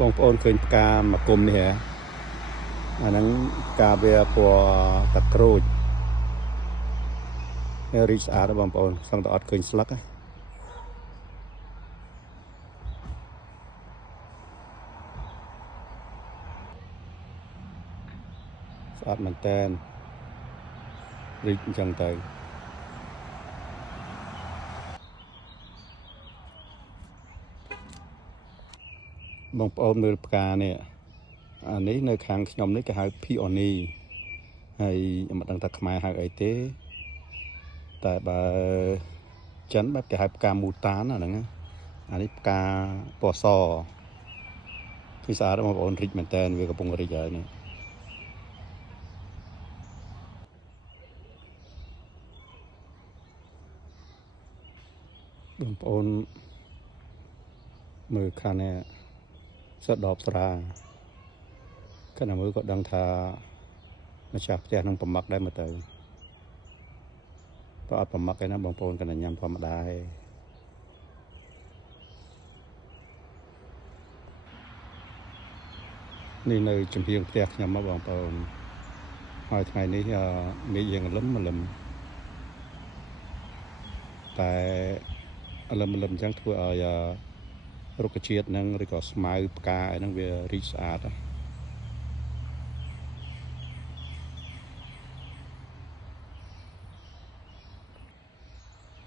បងប្អូនឃើញផ្កាមកគុំនេះហ៎អាហ្នឹងផ្កាវាពណ៌ទឹកក្រូចរីកស្អាតបងប្អូនសឹងតែអត់ឃើញស្លឹកស្អាតមែនតើរីកអញ្ចឹងទៅបងប្អូនមើលផ្កានេះអានេះនៅខាងខ្ញុំនេះគេហៅ Peony ហើយមិនដឹងថាខ្មែរហៅអីទេតែបើចិនបែបគេហៅផ្កាមូតានអាហ្នឹងអានេះផ្កាពណ៌សគឺស្អាតបងប្អូនរីកមែនតើវាកំពុងរីកហើយនេះបងប្អូនមើលខាងនេះសដបស្រាគណៈមើលក៏ដឹងថាម្ចាស់ផ្ទះនឹងប្រម៉ាក់ដែរមើលទៅបើអត់ប្រម៉ាក់ឯណាបងប្អូនកណ្ដាញ៉ាំធម្មតាឯងនេះនៅចំហៀងផ្ទះខ្ញុំមកបងប្អូនហើយថ្ងៃនេះមេឃយើងលឹមតែលឹមអញ្ចឹងធ្វើឲ្យរុក្ខជាតិហ្នឹងឬក៏ស្មៅផ្កាអីហ្នឹងវារីកស្អាត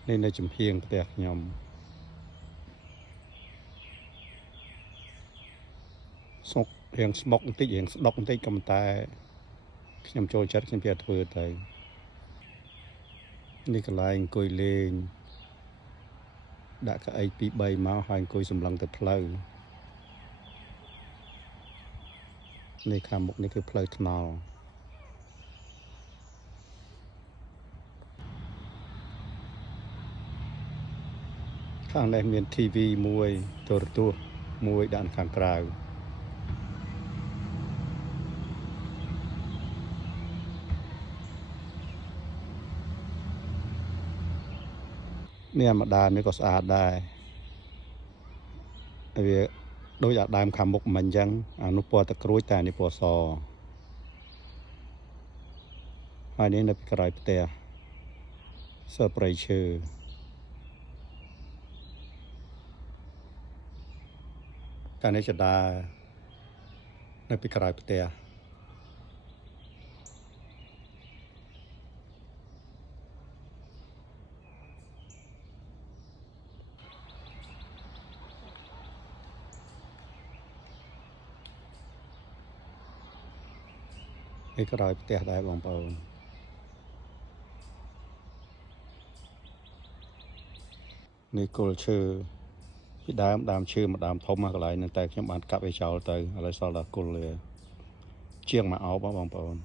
នេះនៅចំហៀងផ្ទះខ្ញុំសុករៀងស្មុកបន្តិចរៀងស្ដុកបន្តិចក៏តែខ្ញុំចូលចិត្តខ្ញុំវាធ្វើទៅនេះកន្លែងអង្គុយលេងដាក់កៅអី2 3មកហើយអង្គុយសម្លឹងទៅផ្លូវនេះខាងមុខនេះគឺផ្លូវថ្នល់ខាងនេះមាន TV មួយទូរទស្សន៍មួយដាក់ខាងក្រៅនេះម្ដានេះក៏ស្អាតដែរវាដូចអាដើមខាងមុខមិនអញ្ចឹងអានោះពណ៌ទឹកក្រូចតែនេះពណ៌សហើយនេះនៅពីក្រោយផ្ទះសើព្រៃឈើកាលនេះចដានៅពីក្រោយផ្ទះនេះក្រោយផ្ទះដែរបងប្អូននេះគល់ឈើពីដើមឈើមួយដើមធំកន្លែងហ្នឹងតែខ្ញុំបានកាប់ឲ្យចោលទៅឥឡូវសល់តែគល់ជាងមួយអោបបងប្អូន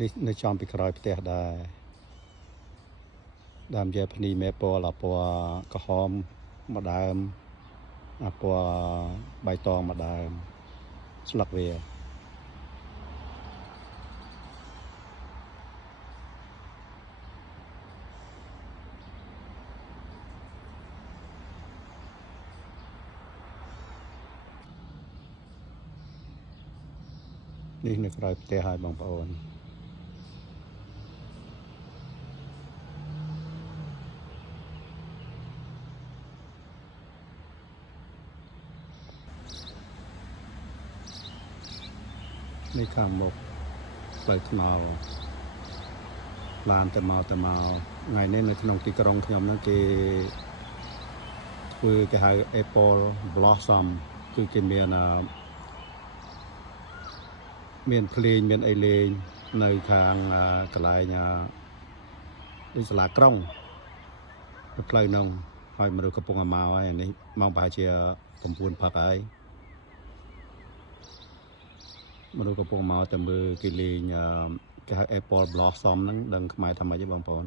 នេះនៅចំពីក្រោយផ្ទះដែរដើមយ៉ាភ្នីមេពណ៌ពណ៌ក្រហមមួយដើមអាពណ៌បៃតងមួយដើមស្លឹកវានេះនៅក្រោយផ្ទះហើយបងប្អូននេះខាងមុខផ្លូវថ្នល់ឡានទៅមកថ្ងៃនេះនៅក្នុងទីក្រុងខ្ញុំហ្នឹងគេធ្វើគេហៅ Apple Blossom គឺគេមានភ្លេងមានអីលេងនៅខាងកន្លែងដូចសាលាក្រុងទៅផ្លូវហ្នឹងហើយមនុស្សកំពុងមកហើយនេះម៉ោងប្រហែលជា9 ព្រឹកហើយមនុស្សកំពុងមកតែមើលគេលេងគេហៅ Apple Blossom ហ្នឹងដឹងខ្មែរថាម៉េចទេបងប្អូន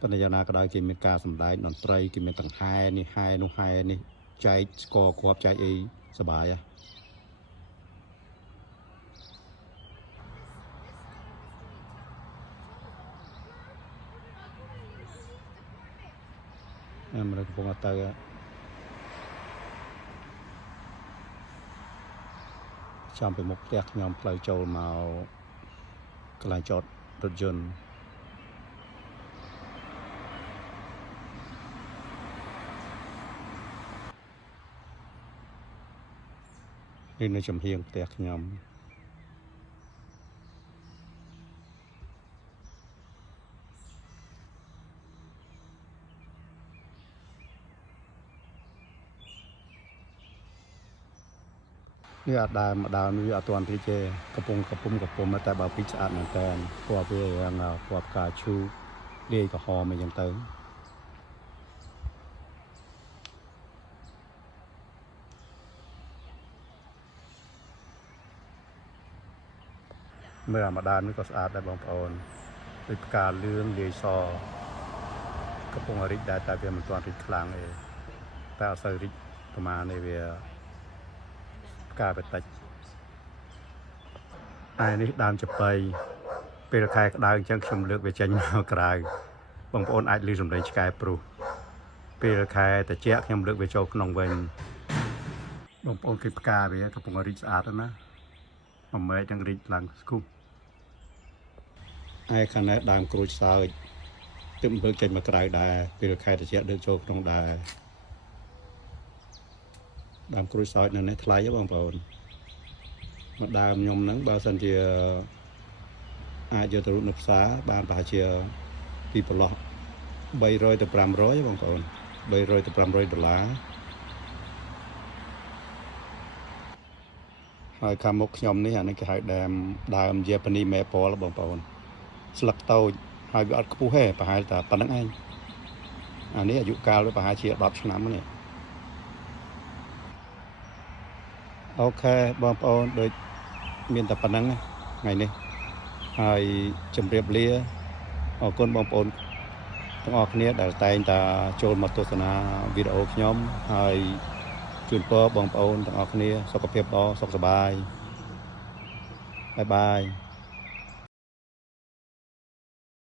ប៉ុន្តែយ៉ាងណាក៏ដោយគេមានការសម្ដែងតន្ត្រីគេមានទាំងហែនេះហែនោះហែនេះចែកស្គរគ្រាប់ចែកអីសប្បាយមនុស្សកំពុងទៅ ចាំពីមុខផ្ទះខ្ញុំផ្លូវចូលមកកន្លែងចតរថយន្តនេះនៅចំហៀងផ្ទះខ្ញុំនេះអត់ដើមវាអត់ទាន់រីកទេកំពុងតែបើពីស្អាតមែនតើពណ៌វាយ៉ាងពណ៌ផ្កាឈូកលាយក្រហមអីចឹងទៅមើលអាម្ដាននេះក៏ស្អាតដែរបងប្អូនដូចផ្កាលឿងលាយសកំពុងរីកដែរតែវាមិនទាន់រីកខ្លាំងទេតែអត់សូវរីកប្រមាណនេះវាផ្កាបេតិចឯនេះដើមចបៃពេលខែក្តៅអញ្ចឹងខ្ញុំលើកវាចេញមកក្រៅបងប្អូនអាចឮសំឡេងឆ្កែព្រុសពេលខែត្រជាក់ខ្ញុំលើកវាចូលក្នុងវិញបងប្អូនគិតផ្កាវាកំពុងរីកស្អាតណាមួយម៉ែកនឹងរីកឡើងស្គូឯខាងនេះដើមក្រូចសើចទើបលើកចេញមកក្រៅដែរពេលខែត្រជាក់លើកចូលក្នុងដែរដើមក្រូចសើចនៅនេះថ្លៃទេបងប្អូនមកដើមខ្ញុំហ្នឹងបើសិនជាអាចយកទៅរូបនៅផ្សារបានប្រហែលជាពីប្រឡោះ300ទៅ500បងប្អូន300ទៅ500ដុល្លារហើយខាងមុខខ្ញុំនេះអានេះគេហៅដើម Japanese Maple បងប្អូនស្លឹកតូចហើយវាអត់ខ្ពស់ទេប្រហែលតែប៉ុណ្្នឹងឯងអានេះអាយុកាលវាប្រហែលជា10ឆ្នាំនេះអូខេបងប្អូនដូចមានតែប៉ុណ្្នឹងថ្ងៃនេះហើយជម្រាបលាអរគុណបងប្អូនទាំងអស់គ្នាដែលតែងតែចូលមកទស្សនាវីដេអូខ្ញុំហើយជូនពរបងប្អូនទាំងអស់គ្នាសុខភាពល្អសុខសប្បាយបាយបាយ